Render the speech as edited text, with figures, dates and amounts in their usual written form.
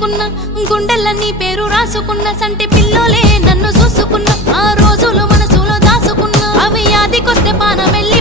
గీసుకున్నా గుండెల్ల నీ పేరు రాసుకున్న సంటి పిల్లోలే నన్ను చూసుకున్నా ఆ రోజులు మనసులో దాసుకున్నా అవి యాదికొస్తే పాన వెళ్ళి